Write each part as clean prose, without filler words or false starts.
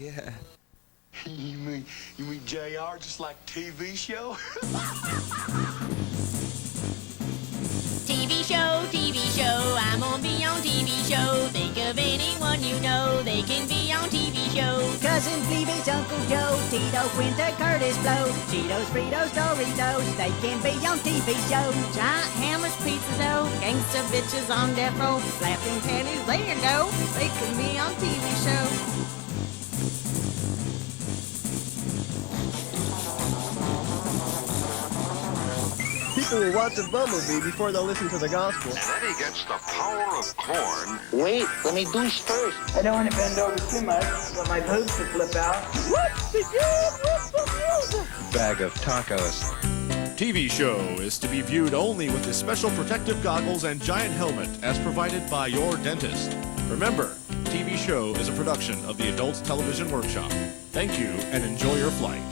Yeah. You mean JR just like TV show? TV show, I'm gonna be on TV show. Think of anyone you know, they can be on TV show. Cousin Phoebe's Uncle Joe, Tito, Quinta, Curtis, Blow, Cheetos, Fritos, Doritos, they can be on TV show. Giant hammers, pizza dough, gangsta bitches on death row, slapping panties, there you go, they can be on TV show. People will watch a Bumblebee before they'll listen to the gospel. And then he gets the power of corn. Wait, let me douche first. I don't want to bend over too much, but my boobs will flip out. What's the music? Bag of tacos. TV Show is to be viewed only with the special protective goggles and giant helmet as provided by your dentist. Remember, TV Show is a production of the Adult Television Workshop. Thank you and enjoy your flight.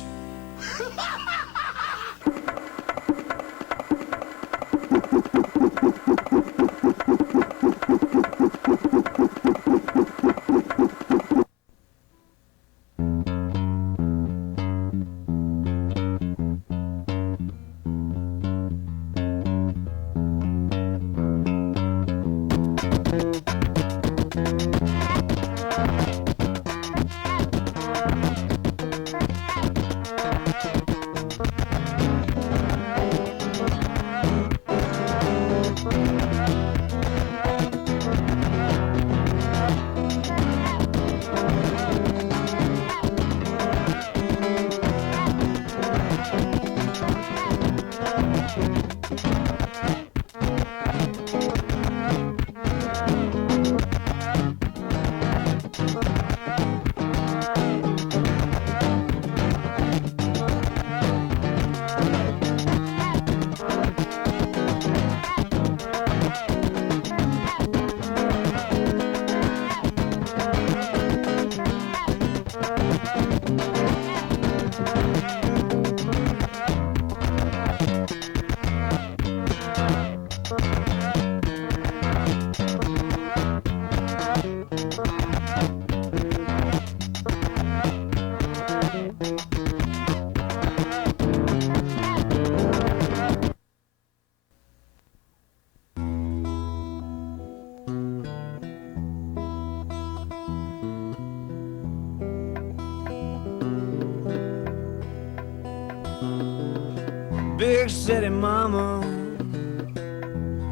Big city mama,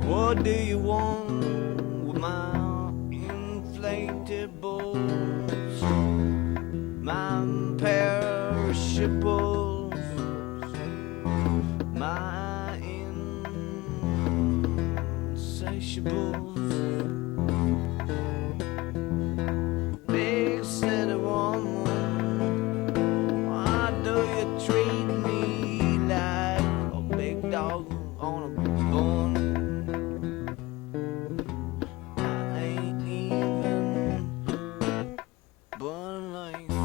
what do you want with my inflatables, my perishables, my insatiables? Big city woman, why do you treat me like a big dog on a bone? I ain't even but nice.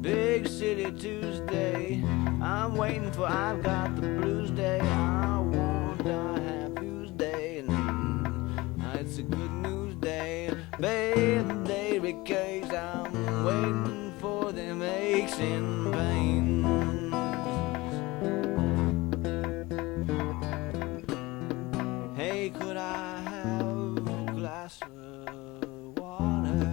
Big City Tuesday, I'm waiting for I've got the blues day. I want a happy day, and it's a good news day, baby, because I'm waiting for them aches and pains. Hey, could I have a glass of water?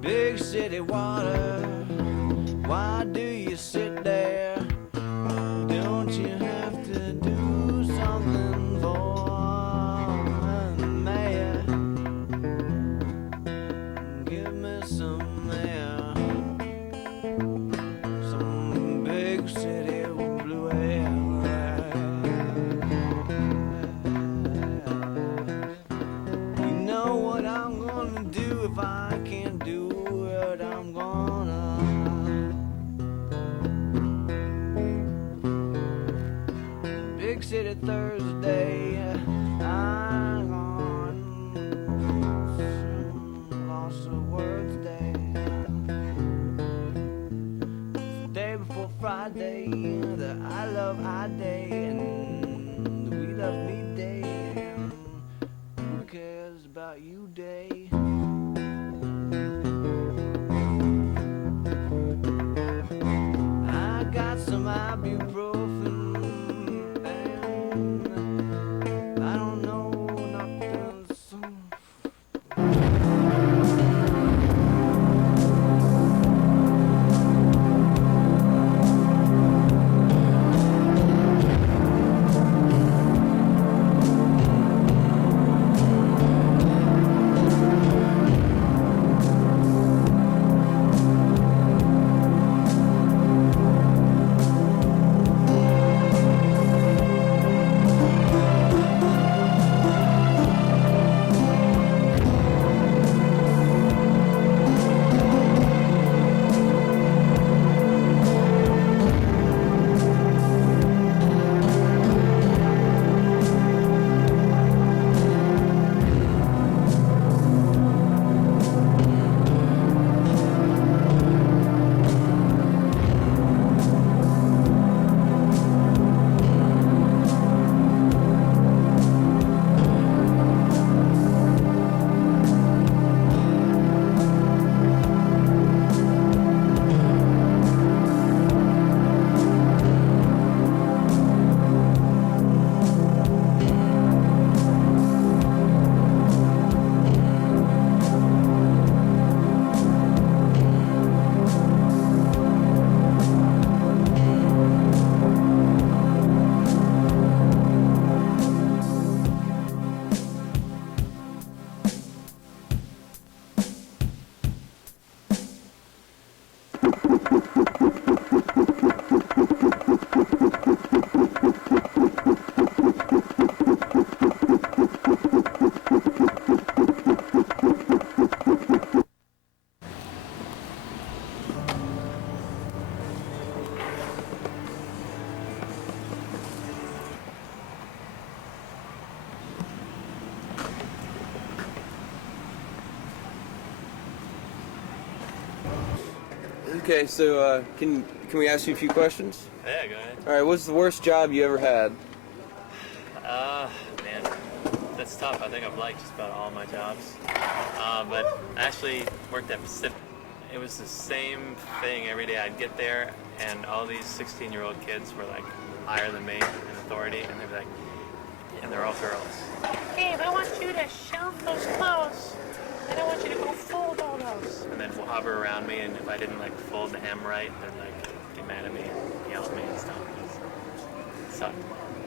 Big city water, why do you sit there? Don't you have to do something for the mayor? Give me some air, some big city blue air. You know what I'm gonna do if I can't do what I'm gonna. Big City Thursday, I'm gone. Lost of words day. It's the day before Friday, the I love I day, and ibuprofen, and I don't know nothing. So Okay, so can we ask you a few questions? Yeah, go ahead. All right, what's the worst job you ever had? Man, that's tough. I think I've liked just about all my jobs. But I actually worked at Pacific. It was the same thing every day. I'd get there, and all these 16-year-old kids were like higher than me in authority, and they'd be like, and they're all girls. Dave, I want you to shelf those clothes. And I want you to go fold all those. And then hover around me, and if I didn't like fold the hem right, then like get mad at me and yell at me and stuff. It sucked.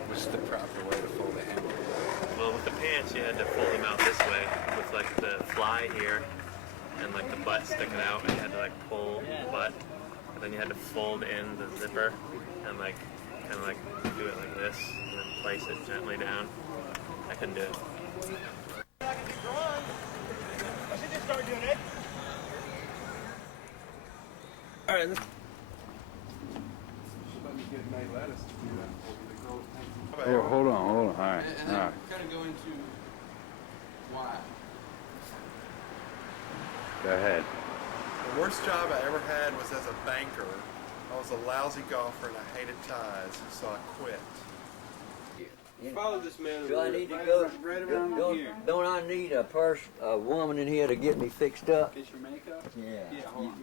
What's the proper way to fold a hem? Well, with the pants, you had to fold them out this way, with like the fly here, and like the butt sticking out, and you had to like pull the butt, and then you had to fold in the zipper, and like kind of like do it like this, and then place it gently down. I couldn't do it. All right. Oh, hold on. All right. And then kind of go into why. Go ahead. The worst job I ever had was as a banker. I was a lousy golfer and I hated ties, so I quit. Follow this man. Do I need to go? Right around here. Don't I need a woman in here to get me fixed up? Get your makeup? Yeah. Yeah, hold on.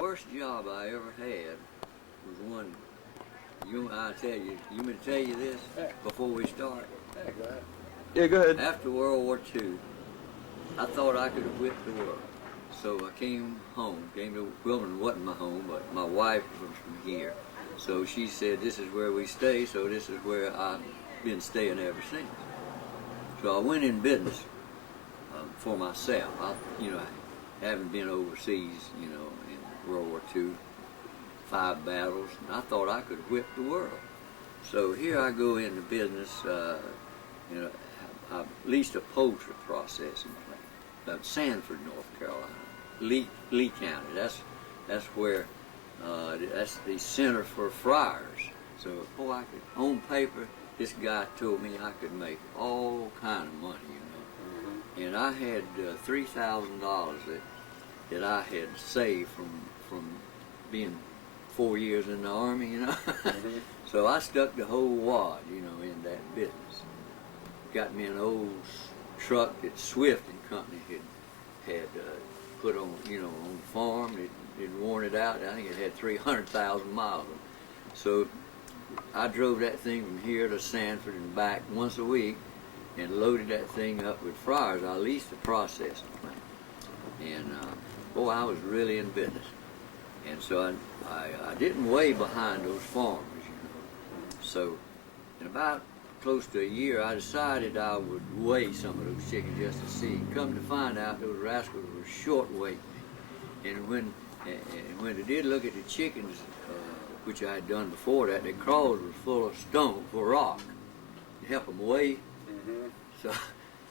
Worst job I ever had was one. I tell you. You want me to tell you this before we start? Go ahead. Yeah, go ahead. After World War II, I thought I could have whipped the world. So I came to Wilmington. Wasn't my home, but my wife was from here. So she said, this is where we stay, so this is where I've been staying ever since. So I went in business for myself. I haven't been overseas, in World War II, 5 battles, and I thought I could whip the world. So here I go into business, I leased a poultry processing plant, Sanford, North Carolina, Lee County. That's where, that's the center for fryers. So, I could, on paper, this guy told me I could make all kind of money, And I had $3,000 that I had saved from being 4 years in the Army, So I stuck the whole wad, in that business. Got me an old truck that Swift and Company had put on, on the farm. it worn it out. I think it had 300,000 miles on it. So I drove that thing from here to Sanford and back once a week and loaded that thing up with fryers. I leased the processing plant. And boy, I was really in business. And so I didn't weigh behind those farmers, you know. So in about close to a year, I decided I would weigh some of those chickens just to see. Come to find out, those rascals were short weight. And when they did look at the chickens, which I had done before that, their crawls were full of stone, full of rock, to help them weigh.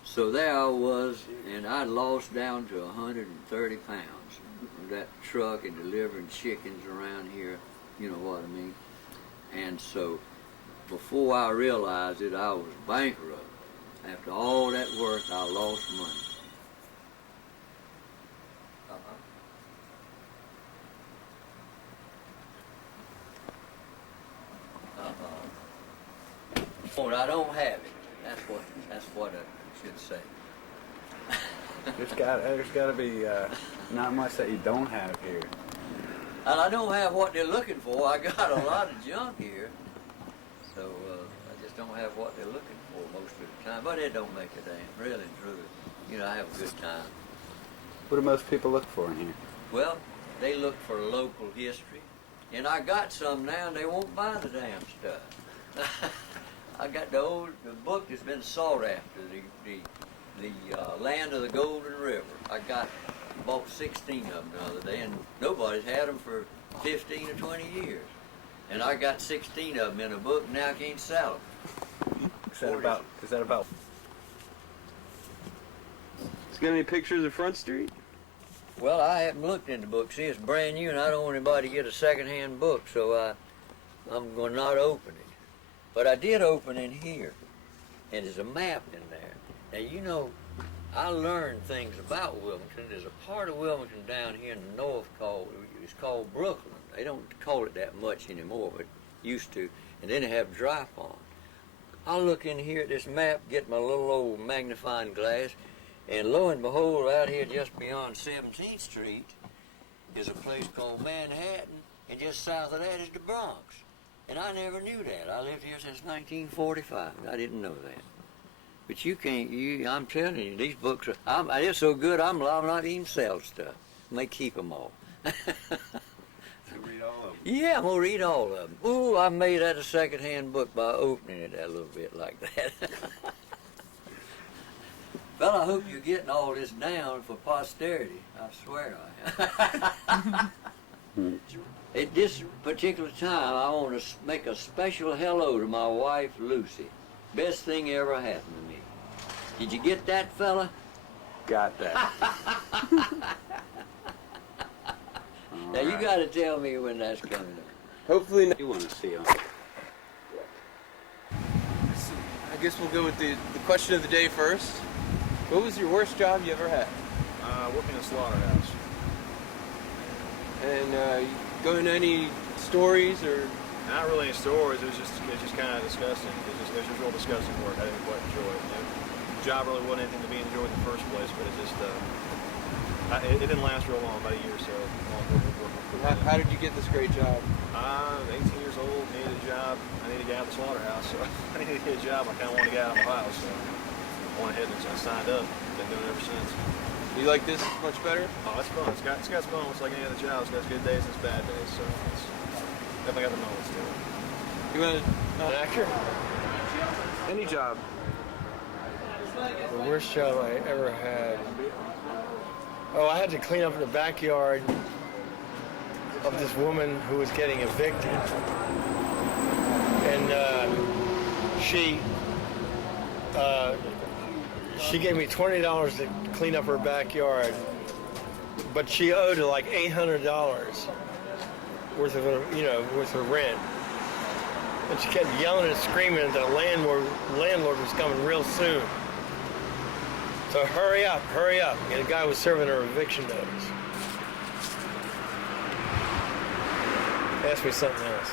So there I was, and I lost down to 130 pounds with that truck and delivering chickens around here, you know what I mean. And so before I realized it, I was bankrupt. After all that work, I lost money. But I don't have it. That's what I should say. There's got to be not much that you don't have here. And I don't have what they're looking for. I got a lot of junk here, so I just don't have what they're looking for most of the time. But it don't make a damn, really and truly. You know, I have a good time. What do most people look for in here? Well, they look for local history, and I got some now, and they won't buy the damn stuff. I got the book that's been sought after, the Land of the Golden River. I bought 16 of them the other day, and nobody's had them for 15 or 20 years. And I got 16 of them in a book, and now I can't sell them. Is that about? It's got any pictures of Front Street? Well, I haven't looked in the book. See, it's brand new, and I don't want anybody to get a second-hand book, so I'm going to not open it. But I did open in here, and there's a map in there. Now, you know, I learned things about Wilmington. There's a part of Wilmington down here in the north it's called Brooklyn. They don't call it that much anymore, but used to. And then they have Dry Pond. I'll look in here at this map, get my little old magnifying glass, and lo and behold, out here just beyond 17th Street is a place called Manhattan, and just south of that is the Bronx. And I never knew that. I lived here since 1945. I didn't know that. But you can't, I'm telling you, these books they're so good, I'm not even sell stuff. I may keep them all. You read all of them? Yeah, I'm going to read all of them. Ooh, I made that a second-hand book by opening it a little bit like that. Well, I hope you're getting all this down for posterity. I swear I am. At this particular time, I want to make a special hello to my wife, Lucy. Best thing ever happened to me. Did you get that, fella? Got that. Now, you got to tell me when that's coming up. Hopefully not. You want to see them. I guess we'll go with the question of the day first. What was your worst job you ever had? Working in a slaughterhouse. And go into any stories or? Not really any stories. It was just kind of disgusting. It was just real disgusting work. I didn't quite enjoy it. The job really wasn't anything to be enjoyed in the first place, but it just it didn't last real long, about a year or so. How did you get this great job? 18 years old, needed a job. I needed to get out of the slaughterhouse, so I needed to get a job. I kind of wanted to get out of Ohio, so I went ahead and I signed up. Been doing it ever since. You like this much better? Oh, it's fun. It's got its moments like any other job. It's got its good days and its bad days, so it's definitely got the moments to it. You want an actor? Any job. The worst job I ever had. Oh, I had to clean up the backyard of this woman who was getting evicted. And she gave me $20 to clean up her backyard, but she owed her like $800 worth of rent. And she kept yelling and screaming that the landlord was coming real soon. So hurry up. And the guy was serving her eviction notice. Ask me something else.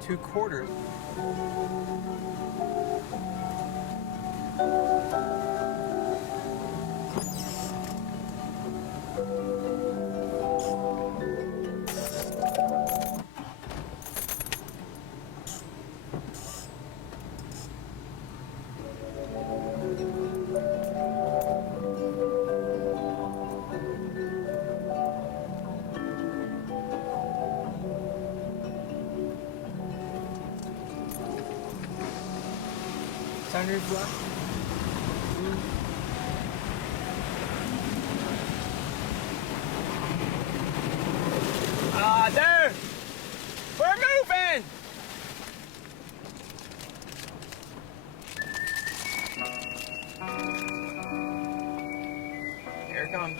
2/4. Sunroof block? Dude! We're moving! Here it comes.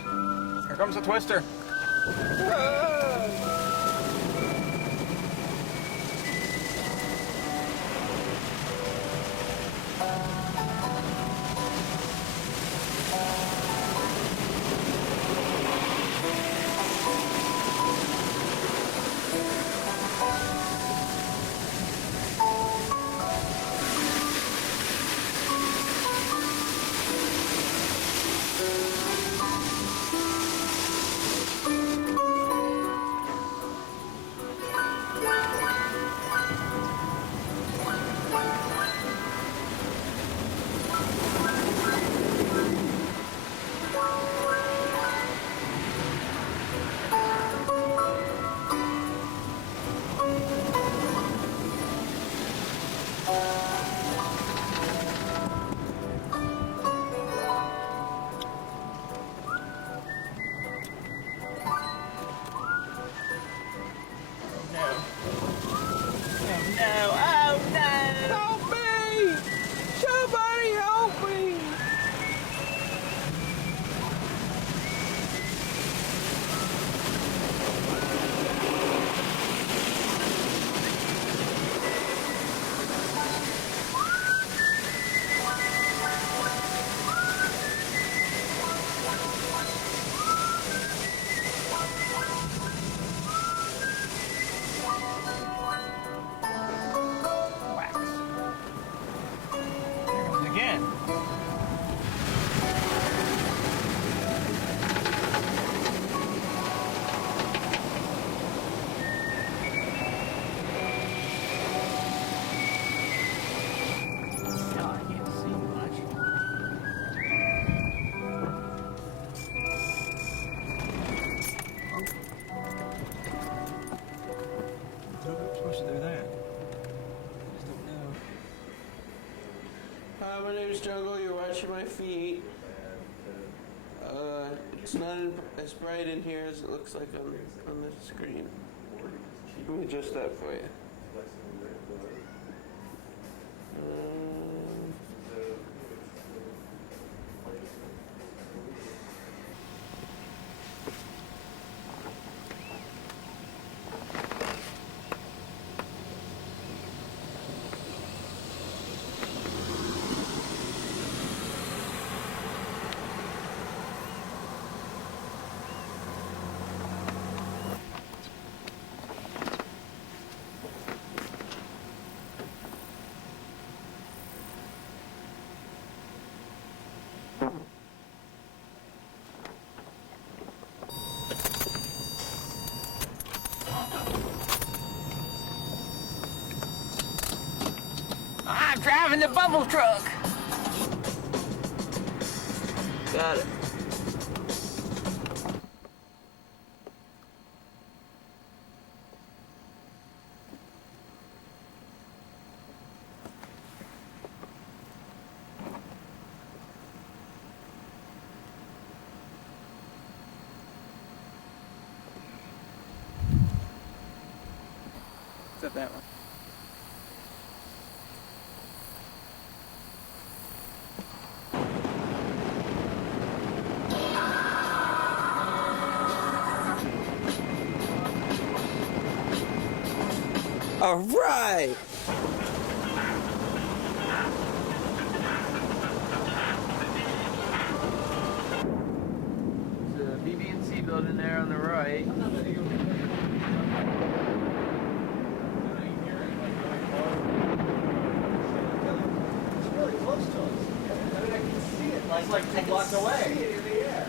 Here comes the twister. My name's Jungle. You're watching my feet. It's not as bright in here as it looks like on the screen. Let me adjust that for you. I'm driving the bubble truck. Got it. Except that one. All right. There's a BB&C building there on the right. It's really close to us. I mean, I can see it. It's like 2 blocks away. I can see it in the air.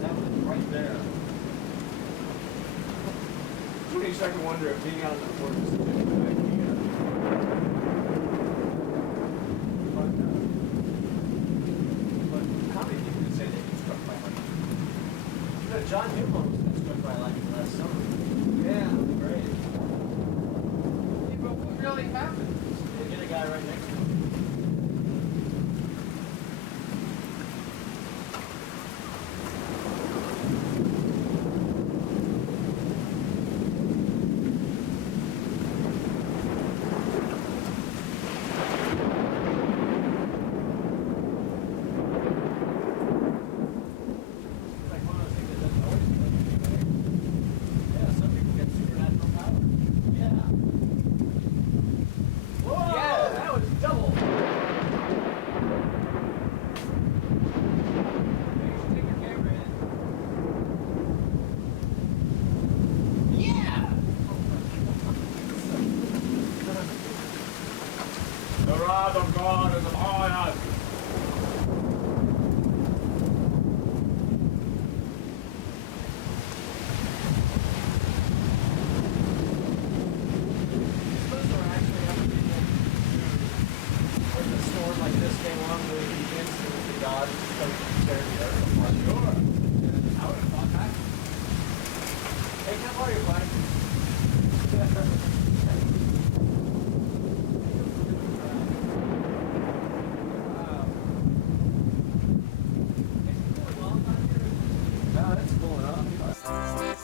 That was right there. You start to wonder if being out on the porch is a good idea. But how many people can say they get struck by lightning? You know, John Newman was struck by lightning last summer. Yeah, Great. but what really happened? They get a guy right next to him. The wrath of God is upon us. When a storm like this came along, we instantly the gods started to tear the earth apart. Sure. I would have thought that. Hey, can I borrow your bike?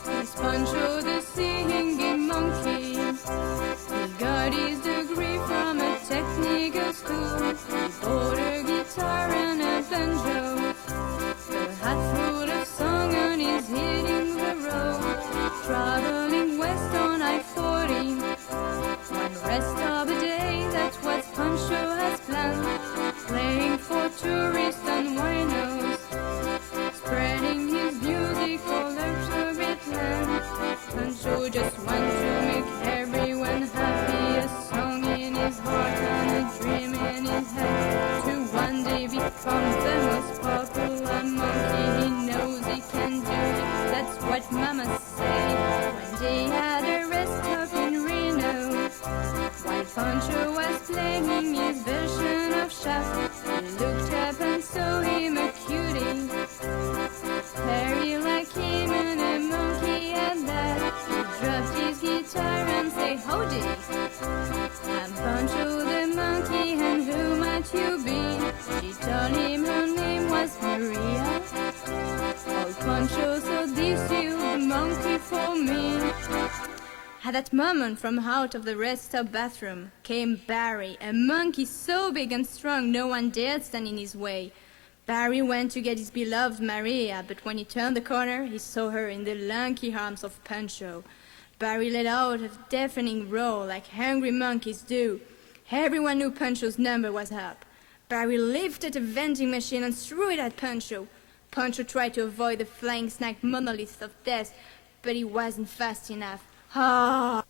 He's Pancho the singing monkey. He got his degree from a technical school. He bought a guitar and a banjo. A hat full of song and he's hitting the road. Traveling west on I-40. One rest of a day, that's what Pancho has planned. Playing for tourists and winos. Spreading his music all over great land. Pancho just wants to make everyone happy. A song in his heart and a dream in his head. To one day become the most popular monkey. He knows he can do it, that's what Mama say. One day had a rest stop in Reno. While Pancho was playing his version of Shaft, he looked up and saw him a cutie. Very like him and a monkey at that. He dropped his guitar and said, howdy. I'm Pancho the monkey and who might you be? She told him her name was Maria. Oh Pancho, so this you the monkey for me. At that moment, from out of the rest stop bathroom came Barry, a monkey so big and strong no one dared stand in his way. Barry went to get his beloved Maria, but when he turned the corner, he saw her in the lanky arms of Pancho. Barry let out a deafening roar like hungry monkeys do. Everyone knew Pancho's number was up. Barry lifted a vending machine and threw it at Pancho. Pancho tried to avoid the flying snack monolith of death, but he wasn't fast enough. Ah!